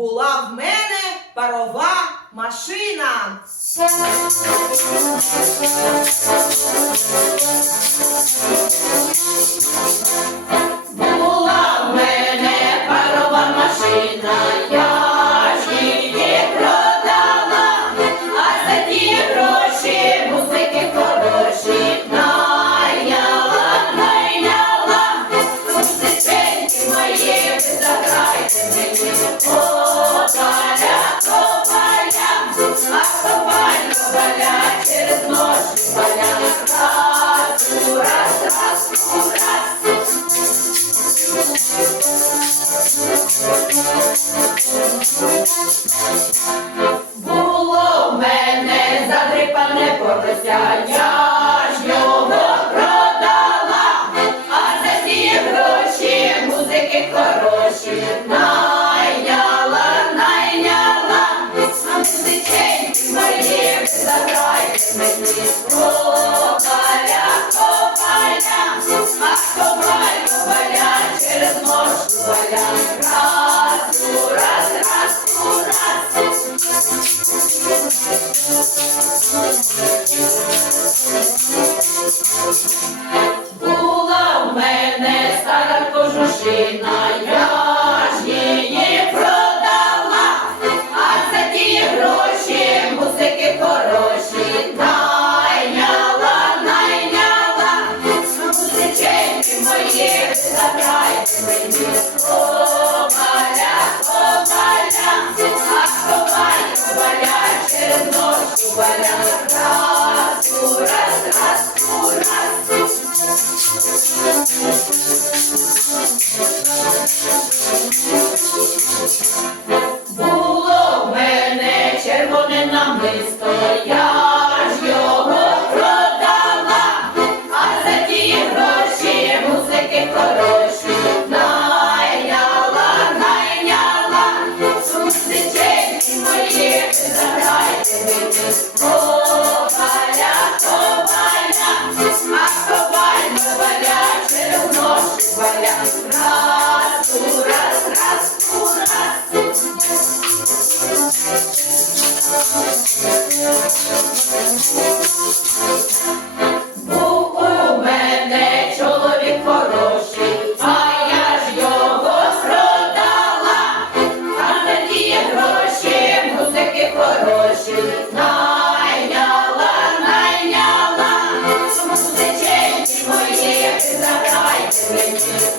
була в мене парова машина. Було в мене задрипане порося, я ж продала, а за гроші музики хороші найняла, найняла, а музиченьки мої заграйте мені. Раз, раз, раз, раз. Раз, раз, раз, раз. as.